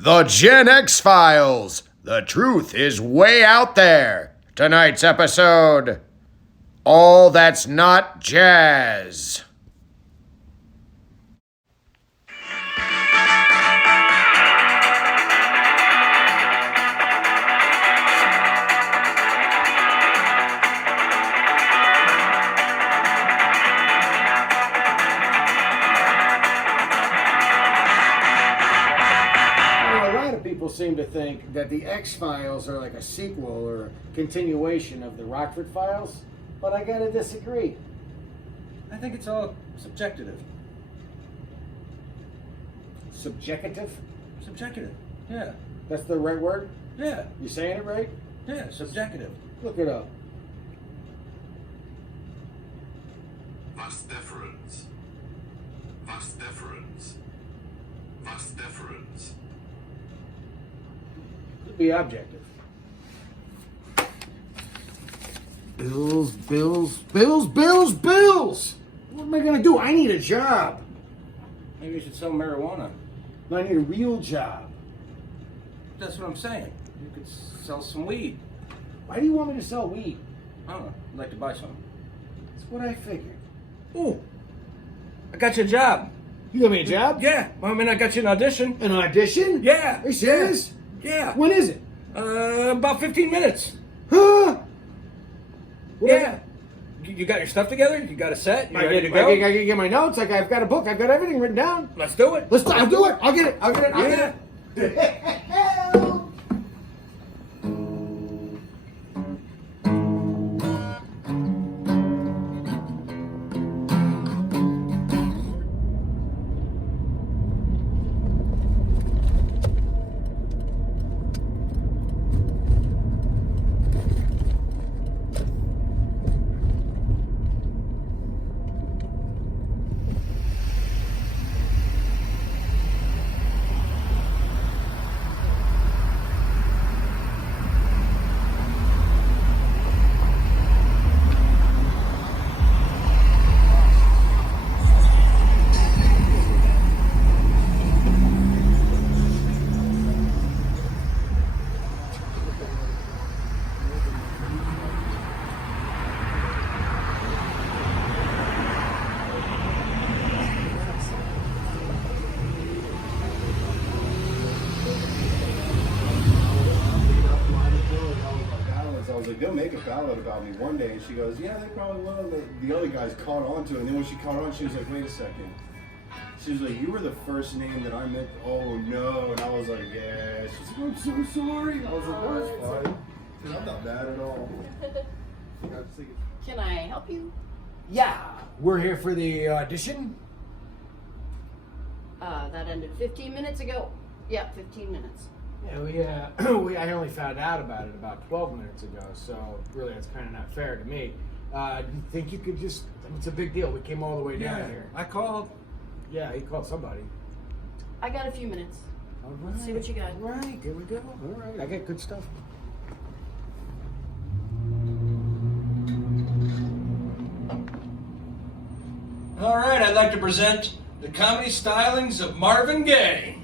The Gen X Files. The truth is way out there. Tonight's episode, All That's Not Jazz. People seem to think that the X-Files are like a sequel or a continuation of the Rockford Files, but I gotta disagree. I think it's all subjective. Subjective? Subjective, yeah. That's the right word? Yeah. You saying it right? Yeah, subjective. Look it up. Was deferens. Was deferens. Was deferens. Be objective. Bills. What am I gonna do? I need a job. Maybe you should sell marijuana. I need a real job. That's what I'm saying. You could sell some weed. Why do you want me to sell weed? I don't know. I'd like to buy some. That's what I figured. Ooh. I got you a job. You got me a job? Yeah. Well, I mean, I got you an audition. An audition? Yeah. Are you serious? Yeah. When is it? About 15 minutes. Huh? Yeah. You got your stuff together? You got a set? You ready to go? I can get my notes. I've got a book. I've got everything written down. Let's do it. I'll do it. I'll get it. I'll get it. I was like, they'll make a ballad about me one day. And she goes, yeah, they probably will. The other guys caught on to it. And then when she caught on, she was like, wait a second. She was like, you were the first name that I meant. Oh, no. And I was like, yeah. She's like, I'm so sorry. I was like, that's fine. Dude, I'm not bad at all. Can I help you? Yeah, we're here for the audition. That ended 15 minutes ago. Yeah, 15 minutes. Yeah, I only found out about it about 12 minutes ago, so really it's kind of not fair to me. Do you think you could just, it's a big deal. We came all the way down here. I called. Yeah, he called somebody. I got a few minutes. All right. Let's see what you got. All right, here we go. All right, I got good stuff. All right, I'd like to present the comedy stylings of Marvin Gaye.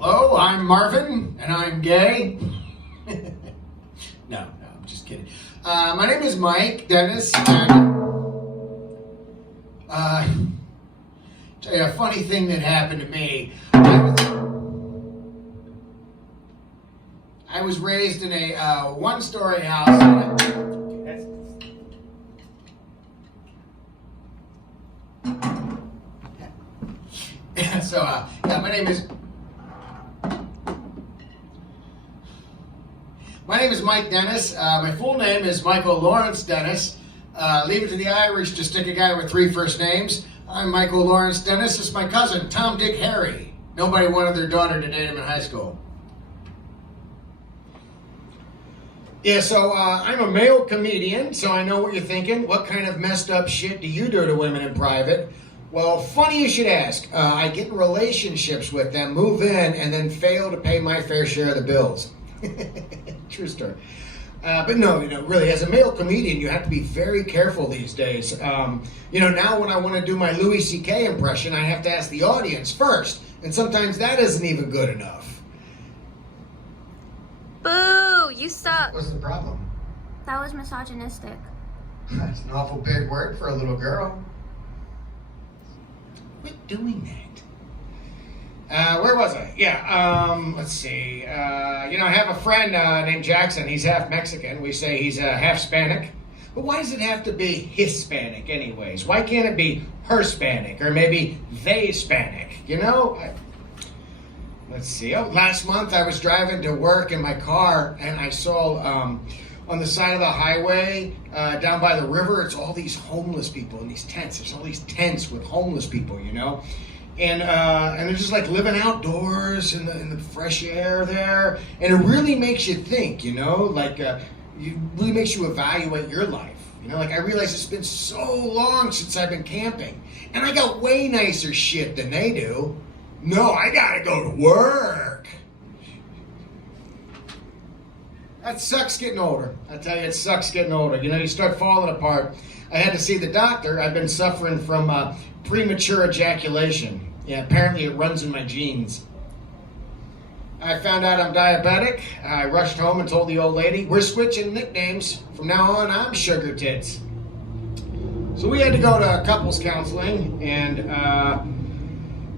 Hello, I'm Marvin, and I'm gay. No, I'm just kidding. My name is Mike Dennis, and tell you a funny thing that happened to me. I was raised in a one-story house. So, yeah, my name is Mike Dennis. My full name is Michael Lawrence Dennis. Leave it to the Irish to stick a guy with 3 first names. I'm Michael Lawrence Dennis. This is my cousin, Tom, Dick, Harry. Nobody wanted their daughter to date him in high school. Yeah, so I'm a male comedian, so I know what you're thinking. What kind of messed up shit do you do to women in private? Well, funny you should ask. I get in relationships with them, move in, and then fail to pay my fair share of the bills. True story. But no, really, as a male comedian, you have to be very careful these days. Now when I want to do my Louis C.K. impression, I have to ask the audience first. And sometimes that isn't even good enough. Boo! You suck. What's the problem? That was misogynistic. That's an awful big word for a little girl. Quit doing that. Where was I? Yeah, let's see. I have a friend named Jackson. He's half Mexican. We say he's half Hispanic. But why does it have to be Hispanic anyways? Why can't it be Herspanic or maybe they-Hispanic? Let's see. Oh, last month I was driving to work in my car and I saw on the side of the highway down by the river, it's all these homeless people in these tents. There's all these tents with homeless people, And they're just like living outdoors in the fresh air there. And it really makes you think, it really makes you evaluate your life. I realize it's been so long since I've been camping. And I got way nicer shit than they do. No, I gotta go to work. That sucks getting older. I tell you, it sucks getting older. You start falling apart. I had to see the doctor. I've been suffering from premature ejaculation. Yeah, apparently it runs in my genes. I found out I'm diabetic. I rushed home and told the old lady, we're switching nicknames. From now on, I'm Sugar Tits. So we had to go to couples counseling, and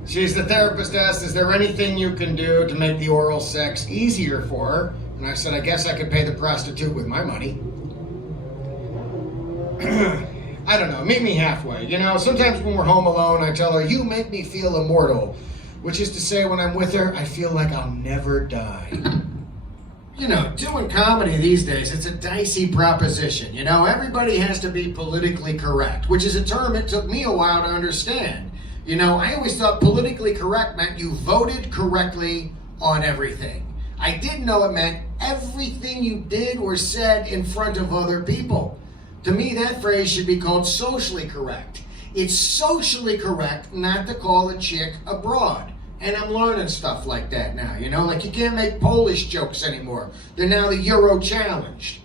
the therapist asked, is there anything you can do to make the oral sex easier for her? And I said, I guess I could pay the prostitute with my money. I don't know, meet me halfway. Sometimes when we're home alone, I tell her, you make me feel immortal. Which is to say, when I'm with her, I feel like I'll never die. Doing comedy these days, it's a dicey proposition. Everybody has to be politically correct, which is a term it took me a while to understand. I always thought politically correct meant you voted correctly on everything. I didn't know it meant everything you did or said in front of other people. To me, that phrase should be called socially correct. It's socially correct not to call a chick a broad. And I'm learning stuff like that now, you can't make Polish jokes anymore. They're now the Euro challenged.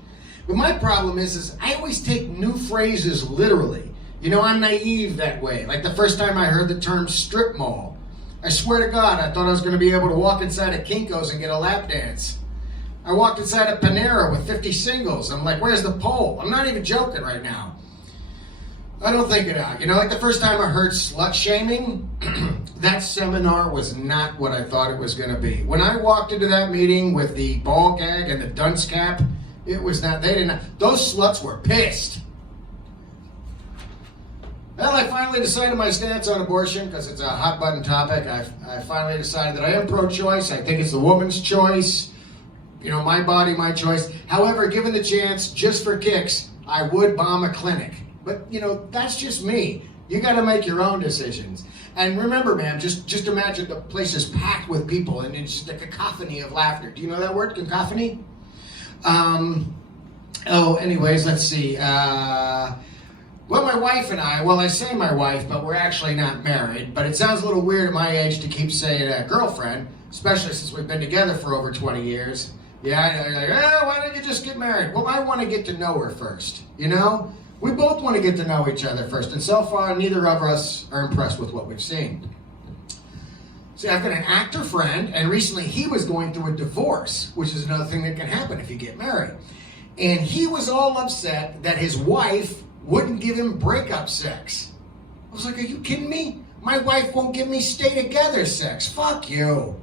But my problem is I always take new phrases literally. I'm naive that way. Like the first time I heard the term strip mall. I swear to God, I thought I was going to be able to walk inside a Kinko's and get a lap dance. I walked inside a Panera with 50 singles. I'm like, where's the pole? I'm not even joking right now. I don't think it out. Like the first time I heard slut shaming, that seminar was not what I thought it was going to be. When I walked into that meeting with the ball gag and the dunce cap, it was not, those sluts were pissed. Well, I finally decided my stance on abortion because it's a hot button topic. I finally decided that I am pro-choice. I think it's the woman's choice. My body, my choice. However, given the chance, just for kicks, I would bomb a clinic. But, that's just me. You got to make your own decisions. And remember, man, just imagine the place is packed with people and it's just a cacophony of laughter. Do you know that word, cacophony? Anyways, let's see. My wife and I say my wife, but we're actually not married. But it sounds a little weird at my age to keep saying girlfriend, especially since we've been together for over 20 years. Yeah, they're like, why don't you just get married? Well, I want to get to know her first, We both want to get to know each other first, and so far, neither of us are impressed with what we've seen. See, I've got an actor friend, and recently he was going through a divorce, which is another thing that can happen if you get married. And he was all upset that his wife wouldn't give him breakup sex. I was like, are you kidding me? My wife won't give me stay together sex. Fuck you.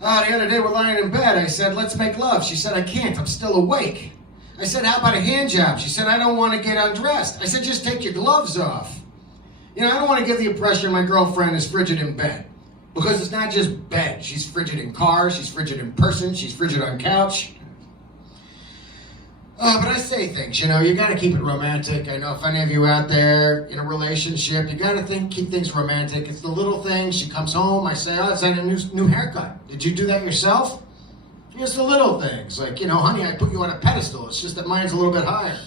The other day we're lying in bed. I said, let's make love. She said, I can't. I'm still awake. I said, how about a hand job? She said, I don't want to get undressed. I said, just take your gloves off. I don't want to give the impression my girlfriend is frigid in bed. Because it's not just bed. She's frigid in cars. She's frigid in person. She's frigid on couch. But I say things, you got to keep it romantic. I know if any of you out there in a relationship, you got to keep things romantic. It's the little things. She comes home, I say, it's like a new haircut. Did you do that yourself? It's the little things. Like, honey, I put you on a pedestal. It's just that mine's a little bit higher.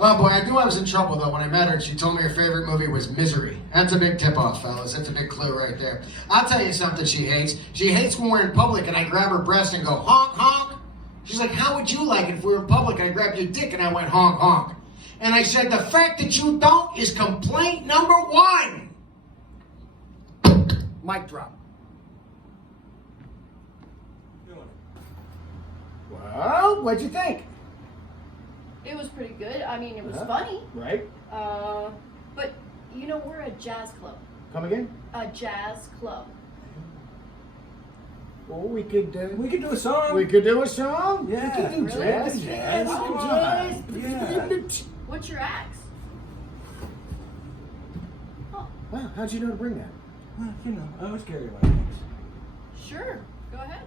Oh boy, I knew I was in trouble though when I met her and she told me her favorite movie was Misery. That's a big tip-off, fellas. That's a big clue right there. I'll tell you something she hates. She hates when we're in public and I grab her breast and go, honk, honk. She's like, how would you like it if we were in public? I grabbed your dick and I went honk honk. And I said, the fact that you don't is complaint number 1. Mic drop. Well, what'd you think? It was pretty good. I mean, it was funny. Right? But you know, we're a jazz club. Come again? A jazz club. Well, we could do a song. We could do a song. Yeah. We could do Really? jazz. Jazz. Come on. Yeah. What's your axe? Oh, Wow, how'd you know to bring that? Well, you know, I always carry a lot of things. sure. Go ahead.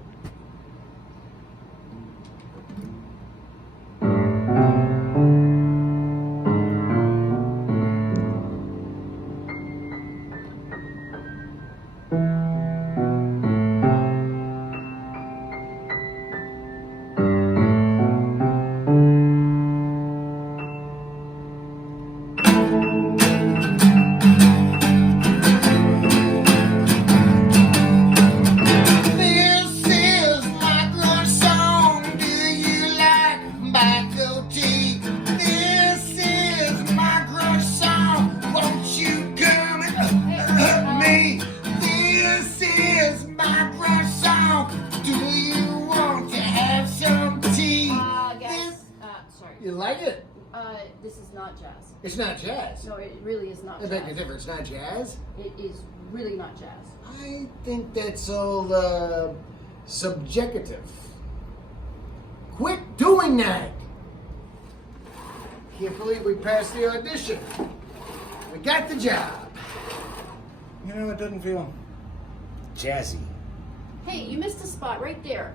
This is my grunge song. Do you like Michael T? This is my grunge song. Won't you come and hug me? This is my grunge song. Do you want to have some tea? Guys. Sorry. You like it? This is not jazz. It's not jazz. No, it really is not I beg the jazz. difference. It's not jazz. It is really not jazz. I think that's all subjective. Quit doing that! Can't believe we passed the audition. We got the job. You know, it doesn't feel jazzy. Hey, you missed a spot right there.